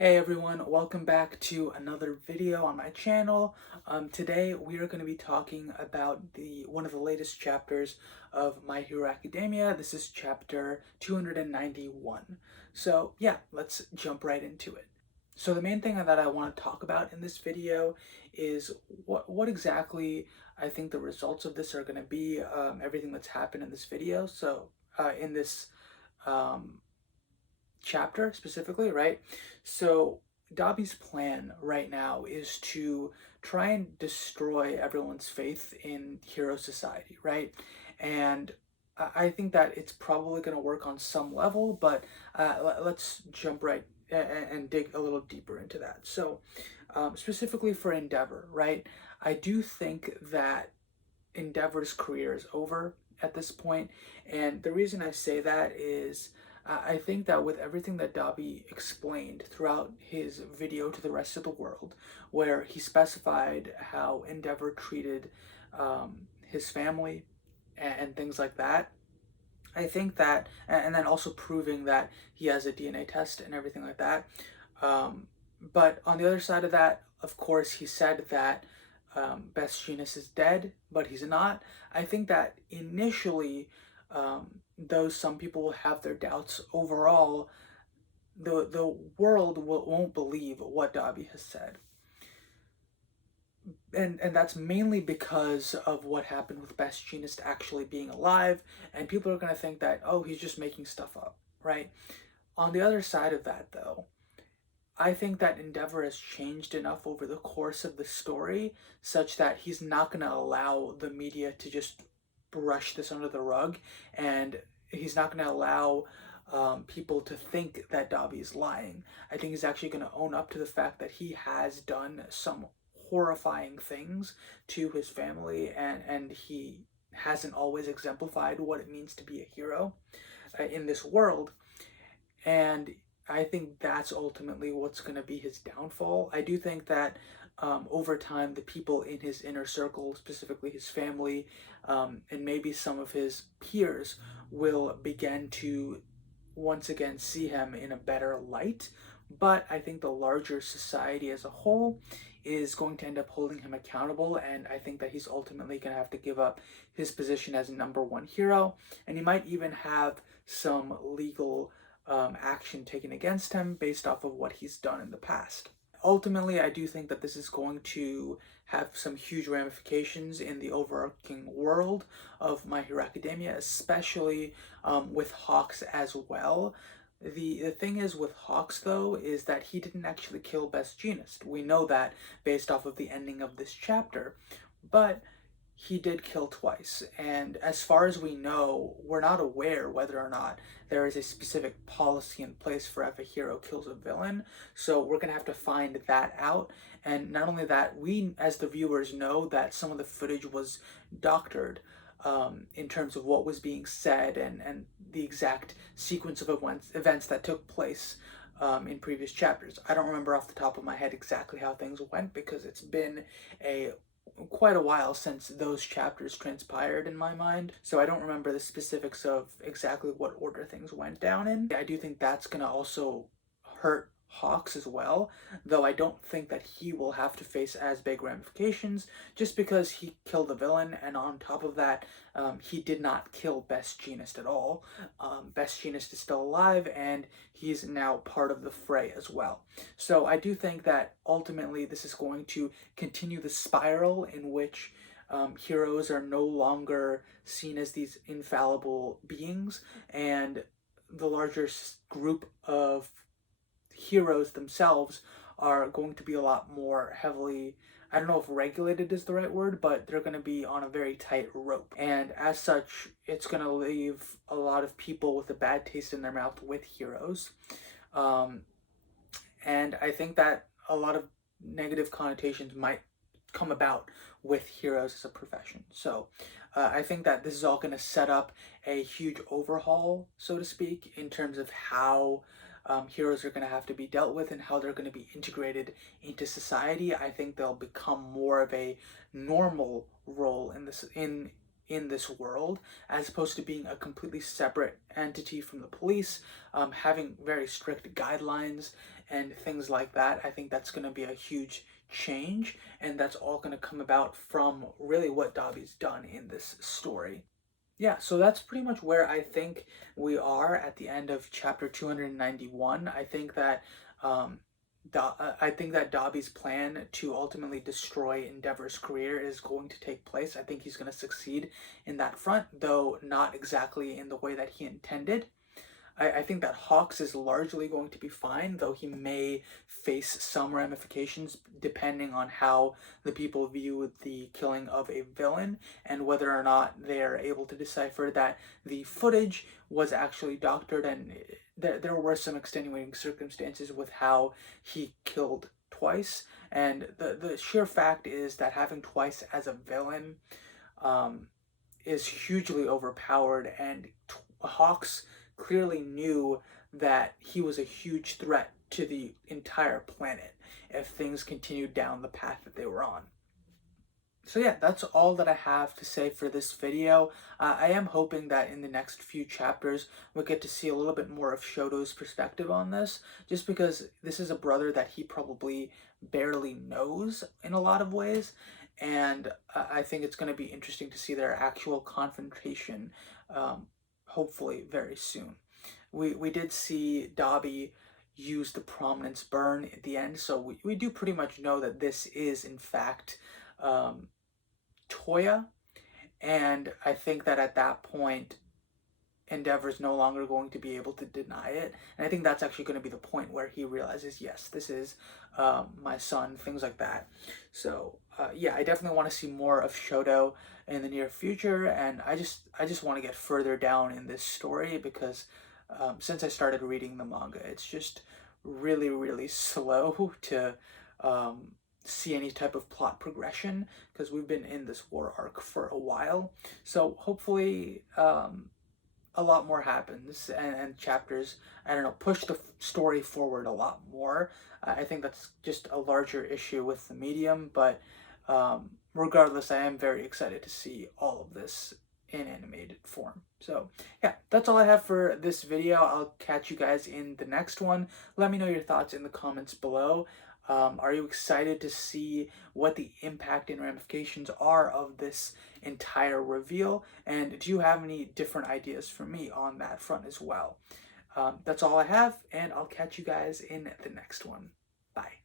Hey everyone, welcome back to another video on my channel. Today we are going to be talking about one of the latest chapters of My Hero Academia. This is chapter 291. So yeah, let's jump right into it. So the main thing that I want to talk about in this video is what exactly I think the results of this are going to be, everything that's happened in this video. So in this um, chapter specifically, right? So Dabi's plan right now is to try and destroy everyone's faith in hero society, right? And I think that it's probably going to work on some level, but let's jump right and dig a little deeper into that. So, specifically for Endeavor, right? I do think that Endeavor's career is over at this point, and the reason I say that is I think that with everything that Dabi explained throughout his video to the rest of the world, where he specified how Endeavor treated his family and things like that, I think that, and then also proving that he has a DNA test and everything like that. But on the other side of that, of course, he said that Best Jeanist is dead, but he's not. I think that initially, though some people will have their doubts, overall, the world won't believe what Dabi has said. And that's mainly because of what happened with Best Jeanist actually being alive, and people are going to think that, oh, he's just making stuff up, right? On the other side of that, though, I think that Endeavor has changed enough over the course of the story such that he's not going to allow the media to just brush this under the rug, and he's not going to allow people to think that Dabi is lying. I think he's actually going to own up to the fact that he has done some horrifying things to his family, and he hasn't always exemplified what it means to be a hero in this world. And I think that's ultimately what's going to be his downfall. I do think that over time, the people in his inner circle, specifically his family, and maybe some of his peers, will begin to once again see him in a better light. But I think the larger society as a whole is going to end up holding him accountable, and I think that he's ultimately going to have to give up his position as number one hero, and he might even have some legal action taken against him based off of what he's done in the past. Ultimately, I do think that this is going to have some huge ramifications in the overarching world of My Hero Academia, especially with Hawks as well. The thing is with Hawks, though, is that he didn't actually kill Best Jeanist. We know that based off of the ending of this chapter. But he did kill twice, and as far as we know, we're not aware whether or not there is a specific policy in place for if a hero kills a villain, so we're gonna have to find that out. And not only that, we as the viewers know that some of the footage was doctored in terms of what was being said and the exact sequence of events that took place in previous chapters. I don't remember off the top of my head exactly how things went because it's been a quite a while since those chapters transpired in my mind, so I don't remember the specifics of exactly what order things went down in. I do think that's going to also hurt Hawks as well, though I don't think that he will have to face as big ramifications just because he killed the villain, and on top of that, he did not kill Best Jeanist at all. Best Jeanist is still alive, and he's now part of the fray as well. So I do think that ultimately this is going to continue the spiral in which heroes are no longer seen as these infallible beings, and the larger group of heroes themselves are going to be a lot more heavily, I don't know if regulated is the right word, but they're going to be on a very tight rope. And as such, it's going to leave a lot of people with a bad taste in their mouth with heroes. Um, and I think that a lot of negative connotations might come about with heroes as a profession. So I think that this is all going to set up a huge overhaul, so to speak, in terms of how heroes are going to have to be dealt with and how they're going to be integrated into society. I think they'll become more of a normal role in in this world, as opposed to being a completely separate entity from the police, having very strict guidelines and things like that. I think that's going to be a huge change, and that's all going to come about from really what Dabi's done in this story. Yeah, so that's pretty much where I think we are at the end of chapter 291. Um, I think that Dobby's plan to ultimately destroy Endeavor's career is going to take place. I think he's going to succeed in that front, though not exactly in the way that he intended. I think that Hawks is largely going to be fine, though he may face some ramifications depending on how the people view the killing of a villain and whether or not they're able to decipher that the footage was actually doctored, and there were some extenuating circumstances with how he killed Twice. And the sheer fact is that having Twice as a villain um, is hugely overpowered, and Hawks clearly knew that he was a huge threat to the entire planet if things continued down the path that they were on. So yeah, that's all that I have to say for this video. I am hoping that in the next few chapters we'll get to see a little bit more of Shoto's perspective on this, just because this is a brother that he probably barely knows in a lot of ways, and I think it's going to be interesting to see their actual confrontation, hopefully very soon. We did see Dabi use the prominence burn at the end, so we do pretty much know that this is in fact Toya, and I think that at that point Endeavor's no longer going to be able to deny it, and I think that's actually going to be the point where he realizes, yes, this is my son, things like that. So yeah, I definitely want to see more of Shoto in the near future, and I just want to get further down in this story because since I started reading the manga, it's just really slow to see any type of plot progression because we've been in this war arc for a while. So hopefully a lot more happens, and chapters, I don't know, push the story forward a lot more. I think that's just a larger issue with the medium, but regardless, I am very excited to see all of this in animated form. So yeah, that's all I have for this video. I'll catch you guys in the next one. Let me know your thoughts in the comments below. Are you excited to see what the impact and ramifications are of this entire reveal? And do you have any different ideas for me on that front as well? That's all I have, and I'll catch you guys in the next one. Bye.